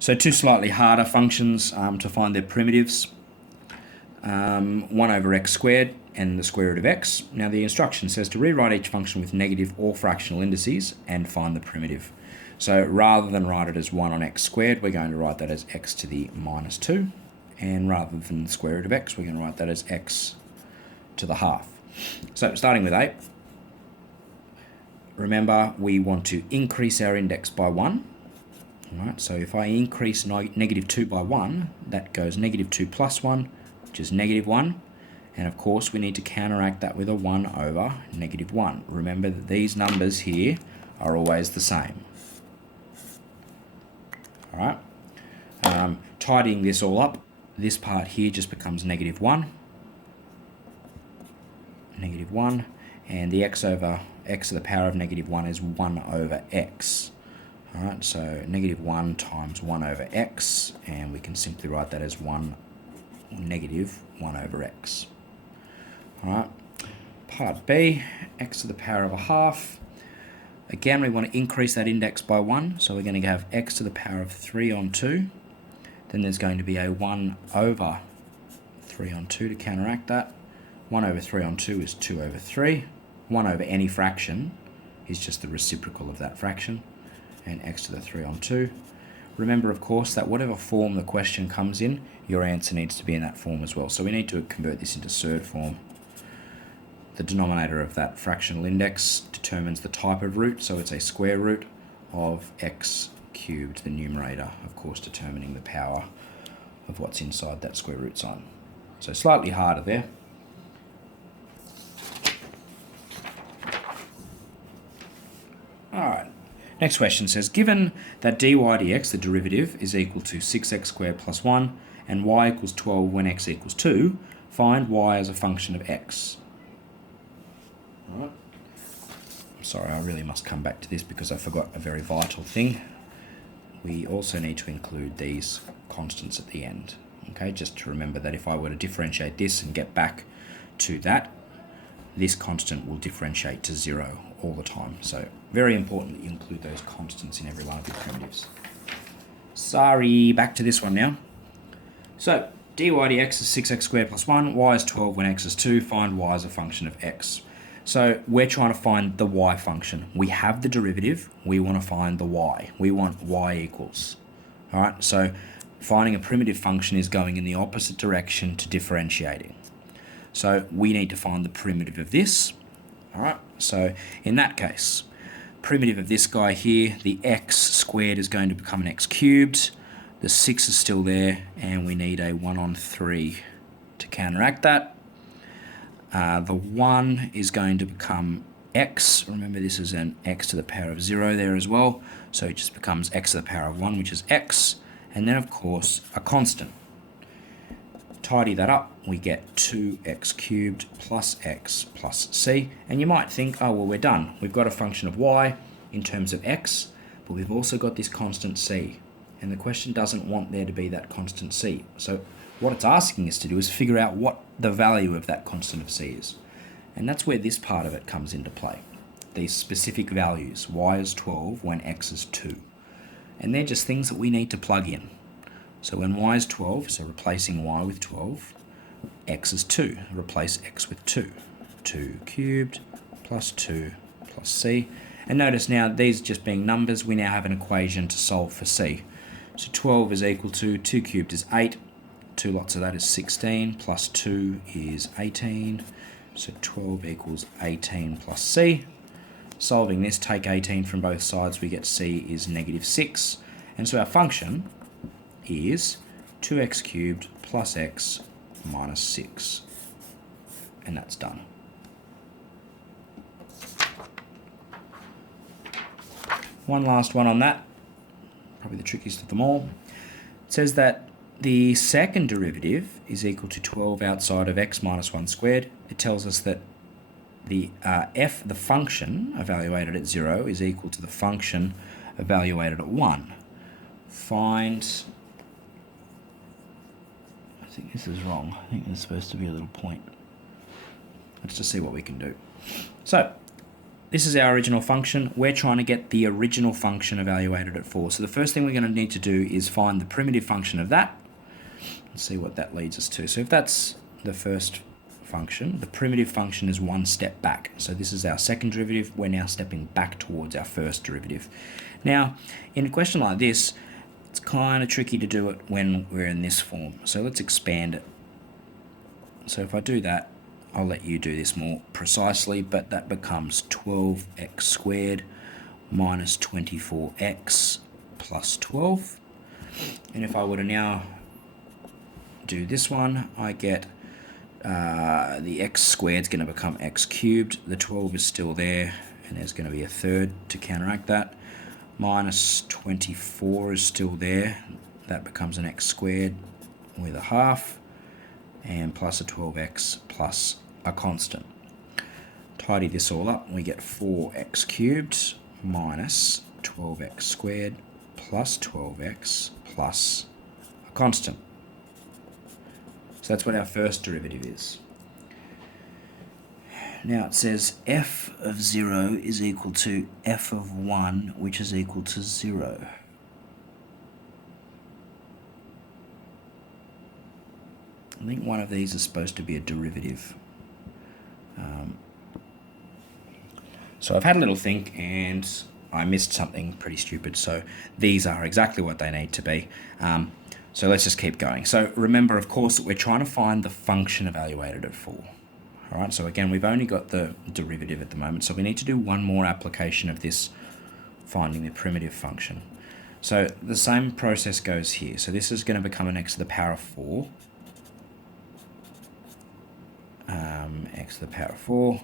So two slightly harder functions to find their primitives. 1 over x squared and the square root of x. Now the instruction says to rewrite each function with negative or fractional indices and find the primitive. So rather than write it as 1 on x squared, we're going to write that as x to the minus 2. And rather than the square root of x, we're going to write that as x to the half. So starting with A, remember we want to increase our index by 1. All right, so if I increase negative 2 by 1, that goes negative 2 plus 1, which is negative 1. And of course, we need to counteract that with a 1 over negative 1. Remember that these numbers here are always the same. All right, tidying this all up, this part here just becomes negative 1. Negative 1, and the x over x to the power of negative 1 is 1 over x. All right, so negative 1 times 1 over x, and we can simply write that as negative 1 over x. All right, part B, x to the power of a half. Again, we want to increase that index by 1, so we're going to have x to the power of 3 on 2. Then there's going to be a 1 over 3 on 2 to counteract that. 1 over 3 on 2 is 2 over 3. 1 over any fraction is just the reciprocal of that fraction. And x to the 3 on 2. Remember, of course, that whatever form the question comes in, your answer needs to be in that form as well. So we need to convert this into surd form. The denominator of that fractional index determines the type of root, so it's a square root of x cubed, the numerator, of course, determining the power of what's inside that square root sign. So slightly harder there. All right. Next question says, given that dy dx, the derivative, is equal to 6x squared plus 1, and y equals 12 when x equals 2, find y as a function of x. All right. I'm sorry, I really must come back to this because I forgot a very vital thing. We also need to include these constants at the end. Okay, just to remember that if I were to differentiate this and get back to that, this constant will differentiate to 0 all the time. So very important that you include those constants in every one of your primitives. Sorry, back to this one now. So dy dx is 6x squared plus 1, y is 12 when x is 2, find y as a function of x. So we're trying to find the y function. We have the derivative, we want to find the y. We want y equals. All right, so finding a primitive function is going in the opposite direction to differentiating. So we need to find the primitive of this. All right, so in that case, primitive of this guy here, the x squared is going to become an x cubed. The 6 is still there, and we need a 1 on 3 to counteract that. The 1 is going to become x. Remember, this is an x to the power of 0 there as well. So it just becomes x to the power of 1, which is x. And then, of course, a constant. Tidy that up, we get 2x cubed plus x plus c. And you might think, oh, well, we're done. We've got a function of y in terms of x, but we've also got this constant c. And the question doesn't want there to be that constant c. So what it's asking us to do is figure out what the value of that constant of c is. And that's where this part of it comes into play. These specific values, y is 12 when x is 2. And they're just things that we need to plug in. So when y is 12, so replacing y with 12, x is 2, replace x with 2. 2 cubed plus 2 plus c. And notice now, these just being numbers, we now have an equation to solve for c. So 12 is equal to 2 cubed is 8, 2 lots of that is 16, plus 2 is 18. So 12 equals 18 plus c. Solving this, take 18 from both sides, we get c is negative 6. And so our function is 2x cubed plus x minus 6. And that's done. One last one on that, probably the trickiest of them all. It says that the second derivative is equal to 12 outside of x minus 1 squared. It tells us that the the function evaluated at 0 is equal to the function evaluated at 1. Find, I think this is wrong. I think there's supposed to be a little point. Let's just see what we can do. So this is our original function. We're trying to get the original function evaluated at 4. So the first thing we're going to need to do is find the primitive function of that. Let's see what that leads us to. So if that's the first function, the primitive function is one step back. So this is our second derivative. We're now stepping back towards our first derivative. Now, in a question like this, it's kind of tricky to do it when we're in this form. So let's expand it. So if I do that, I'll let you do this more precisely, but that becomes 12x squared minus 24x plus 12. And if I were to now do this one, I get the x squared is going to become x cubed. The 12 is still there, and there's going to be a third to counteract that. Minus 24 is still there. That becomes an x squared with a half, and plus a 12x plus a constant. Tidy this all up, we get 4x cubed minus 12x squared plus 12x plus a constant. So that's what our first derivative is. Now it says f of 0 is equal to f of 1, which is equal to 0. I think one of these is supposed to be a derivative. So I've had a little think and I missed something pretty stupid. So these are exactly what they need to be. So let's just keep going. So remember, of course, that we're trying to find the function evaluated at 4. All right, so again, we've only got the derivative at the moment. So we need to do one more application of this, finding the primitive function. So the same process goes here. So this is going to become an x to the power of 4. X to the power of 4.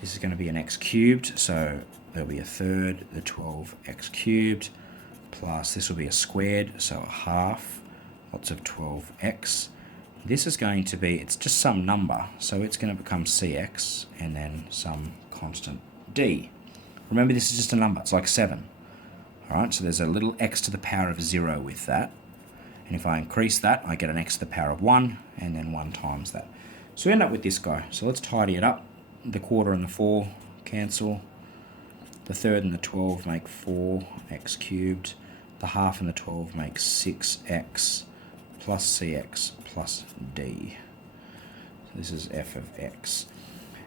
This is going to be an x cubed, so there'll be a third, the 12x cubed, plus this will be a squared, so a half, lots of 12x. This is going to be, it's just some number, so it's going to become cx, and then some constant d. Remember, this is just a number, it's like 7. Alright, so there's a little x to the power of 0 with that, and if I increase that, I get an x to the power of 1, and then 1 times that. So we end up with this guy. So let's tidy it up. The quarter and the 4 cancel. The third and the 12 make 4x cubed. The half and the 12 make 6x plus cx plus d. So this is f of x.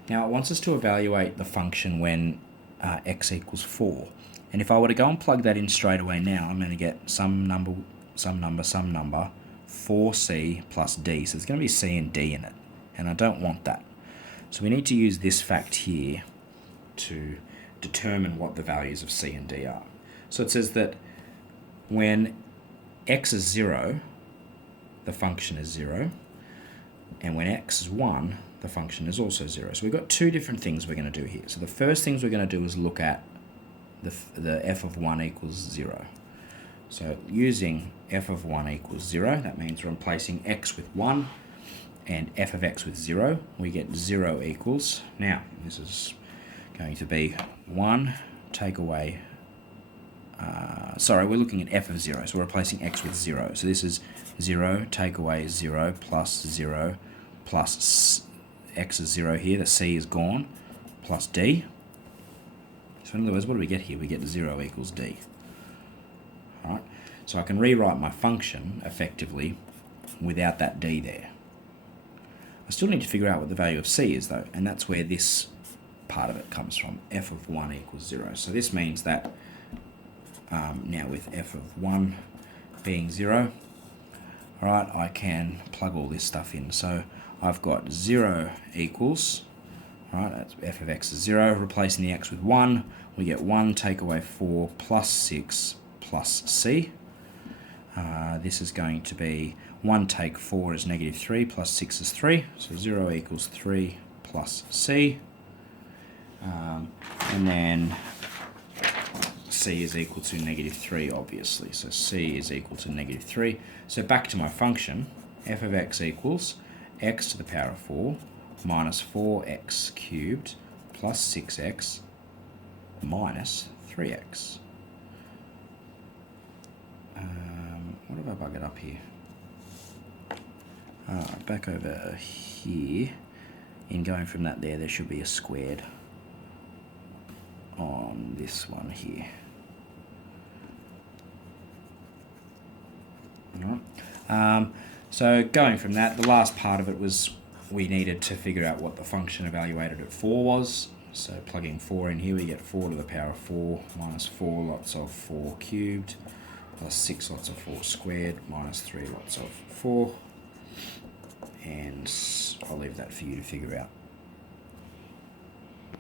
Now it wants us to evaluate the function when x equals 4. And if I were to go and plug that in straight away now, I'm going to get some number, 4c plus d. So there's going to be c and d in it. And I don't want that. So we need to use this fact here to determine what the values of c and d are. So it says that when x is 0, the function is 0, and when x is 1, the function is also 0. So we've got two different things we're going to do here. So the first things we're going to do is look at the f of 1 equals 0. So using f of 1 equals 0, that means we're replacing x with 1, and f of x with 0, we get 0 equals, now this is going to be 1 take away, we're looking at f of 0, so we're replacing x with 0. So this is 0 take away 0 plus x is 0 here, the c is gone, plus d. So in other words, what do we get here? We get 0 equals d. Alright, so I can rewrite my function effectively without that d there. I still need to figure out what the value of c is though, and that's where this part of it comes from, f of 1 equals 0. So this means that now with f of 1 being 0, alright, I can plug all this stuff in. So I've got 0 equals, alright, that's f of x is 0, replacing the x with 1, we get 1 take away 4 plus 6 plus c. This is going to be 1 take 4 is negative 3 plus 6 is 3, so 0 equals 3 plus c, and then c is equal to negative 3 obviously, so c is equal to negative 3. So back to my function, f of x equals x to the power of 4 minus 4x cubed plus 6x minus 3x. What have I buggered up here? Back over here, in going from that there should be a squared. on this one here. Alright. So going from that, the last part of it was we needed to figure out what the function evaluated at 4 was. So plugging 4 in here, we get 4 to the power of 4 minus 4 lots of 4 cubed plus 6 lots of 4 squared minus 3 lots of 4. And I'll leave that for you to figure out.